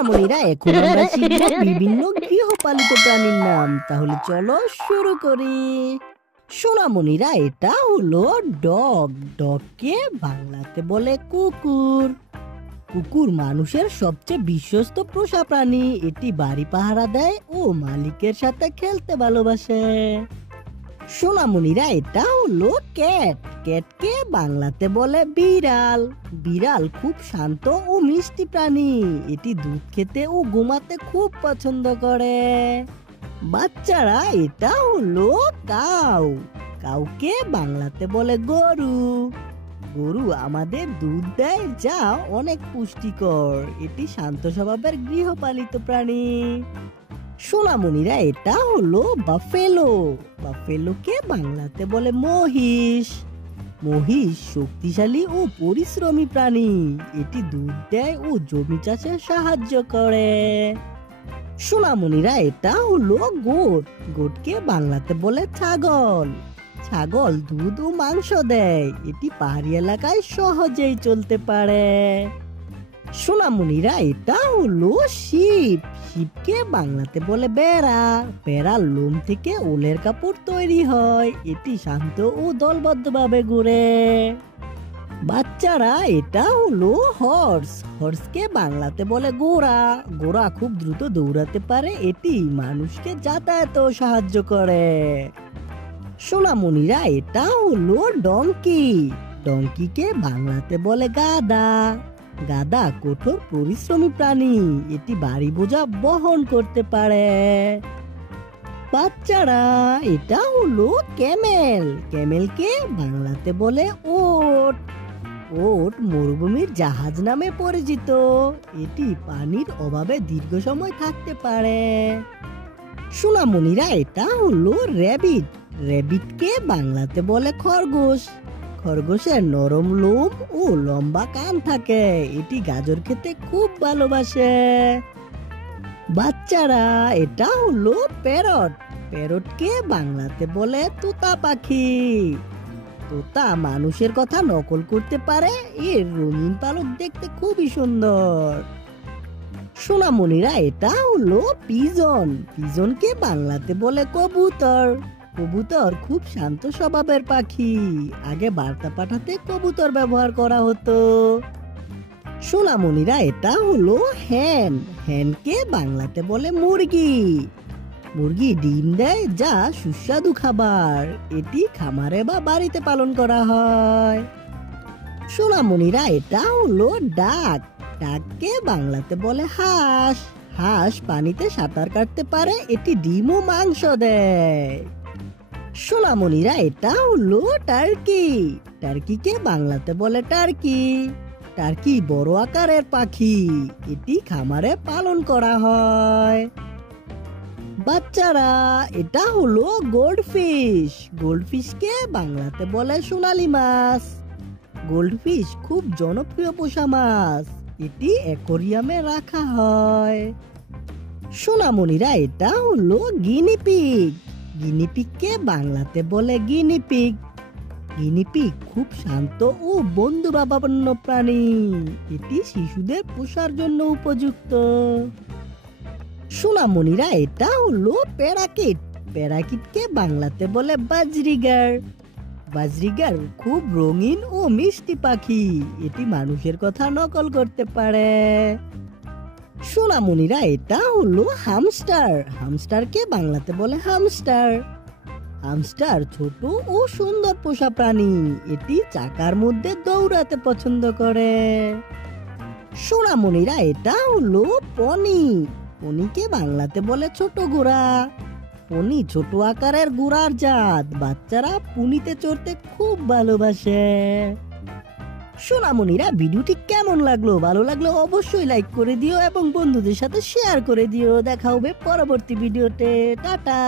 সোনামণিরা এখন আমরা শিখব বিভিন্ন গৃহপালিত প্রাণীর নাম। তাহলে চলো শুরু করি। সোনামণিরা এটা হলো ডগ। ডগকে বাংলাতে বলে কুকুর। কুকুর মানুষের সবচেয়ে বিশ্বস্ত পোষা প্রাণী। এটি বাড়ি পাহারা দেয় ও মালিকের সাথে খেলতে ভালোবাসে। সোনামণিরা এটা হলো ক্যাট। ক্যাটকে বাংলাতে বলে বিড়াল। বিড়াল খুব শান্ত ও মিষ্টি প্রাণী। এটি দুধ খেতে ও ঘুমাতে খুব পছন্দ করে। বাচ্চারা এটা হলো কাউ। কাউকে বাংলাতে বলে গরু। গরু আমাদের দুধ দেয় যা অনেক পুষ্টিকর। এটি শান্ত স্বভাবের গৃহপালিত প্রাণী। সোনামণিরা এটা হলো বাফেলো। বাফেলোকে বাংলাতে বলে মহিষ। মহিষ শক্তিশালী ও পরিশ্রমী প্রাণী। এটি দুধ দেয় ও জমি চাষে সাহায্য করে। সোনামণিরা এটা হলো গোট। গোটকে বাংলাতে বলে ছাগল। ছাগল দুধ ও মাংস দেয়। এটি পাহাড়ি এলাকায় সহজেই চলতে পারে। সোনামণিরা এটা হলো শিপ। শিপকে বাংলাতে বলে বেড়া। বেড়ার লোম থেকে উলের কাপড় তৈরি হয়। এটি শান্ত ও দলবদ্ধভাবে ঘুরে। বাচ্চারা এটা হলো হর্স। হর্সকে বাংলাতে বলে ঘোড়া। ঘোড়া খুব দ্রুত দৌড়াতে পারে। এটি মানুষকে যাতায়াতেও সাহায্য করে। সোনামণিরা এটা হলো ডঙ্কি। ডঙ্কিকে বাংলাতে বলে গাধা। গাধা কঠোর পরিশ্রমী প্রাণী। এটি ভারী বোঝা বহন করতে পারে। বাচ্চারা এটা হলো ক্যামেল। ক্যামেলকে বাংলাতে বলে ওট। ওট মরুভূমির জাহাজ নামে পরিচিত। এটি পানির অভাবে দীর্ঘ সময় থাকতে পারে। সোনামণিরা এটা হলো র্যাবিট। র্যাবিটকে বাংলাতে বলে খরগোশ। খরগোশের নরম লোম ও লম্বা কান থাকে। এটি গাজর খেতে খুব ভালোবাসে। বাচ্চারা এটা হলো প্যারট। প্যারটকে বাংলাতে বলে তোতা পাখি। তোতা মানুষের কথা নকল করতে পারে। এর রঙিন পালক দেখতে খুবই সুন্দর। সোনামণিরা এটা হলো পিজন। পিজনকে বাংলাতে বলে কবুতর। কবুতর খুব শান্ত স্বভাবের পাখি। আগে বার্তা পাঠাতে কবুতর ব্যবহার করা হতো। সোনামণিরা এটা হলো হ্যান। হ্যানকে বাংলাতে বলে মুরগি। মুরগি ডিম দেয় যা সুস্বাদু খাবার। এটি খামারে বা বাড়িতে পালন করা হয়। সোনামণিরা এটা হলো ডাক। ডাককে বাংলাতে বলে হাঁস। হাঁস পানিতে সাঁতার কাটতে পারে। এটি ডিম ও মাংস দেয়। সোনামণিরা এটা হলো টার্কি। টার্কিকে বাংলাতে বলে টার্কি। টার্কি বড় আকারের পাখি। এটি খামারে পালন করা হয়। বাচ্চারা এটা হলো গোল্ডফিশ। গোল্ডফিশকে বাংলাতে বলে সোনালী মাছ। গোল্ডফিশ খুব জনপ্রিয় পোষা মাছ। এটি অ্যাকোরিয়ামে রাখা হয়। সোনামণিরা এটা হলো গিনিপিগ। গিনিপিগকে বাংলাতে বলে গিনিপিগ। গিনিপিগ খুব শান্ত ও বন্ধুভাবাপন্ন প্রাণী। এটি শিশুদের পোষার জন্য উপযুক্ত। সোনামণিরা এটা হলো প্যারাকিট। প্যারাকিটকে বাংলাতে বলে বাজরিগার। বাজরিগার খুব রঙিন ও মিষ্টি পাখি। এটি মানুষের কথা নকল করতে পারে। সোনামণিরা এটা হলো হামস্টার। হামস্টারকে বাংলাতে বলে হামস্টার। হামস্টার ছোট ও সুন্দর পোষা প্রাণী। এটি চাকার মধ্যে দৌড়াতে পছন্দ করে। সোনামণিরা এটা হলো পনি। পনিকে বাংলাতে বলে ছোট ঘোড়া। পনি ছোট আকারের ঘোড়ার জাত। বাচ্চারা পনিতে চড়তে খুব ভালোবাসে। সোনামণিরা ভিডিওটি কেমন লাগলো? ভালো লাগলে অবশ্যই লাইক করে দিও এবং বন্ধুদের সাথে শেয়ার করে দিও। দেখা হবে পরবর্তী ভিডিওতে। টাটা।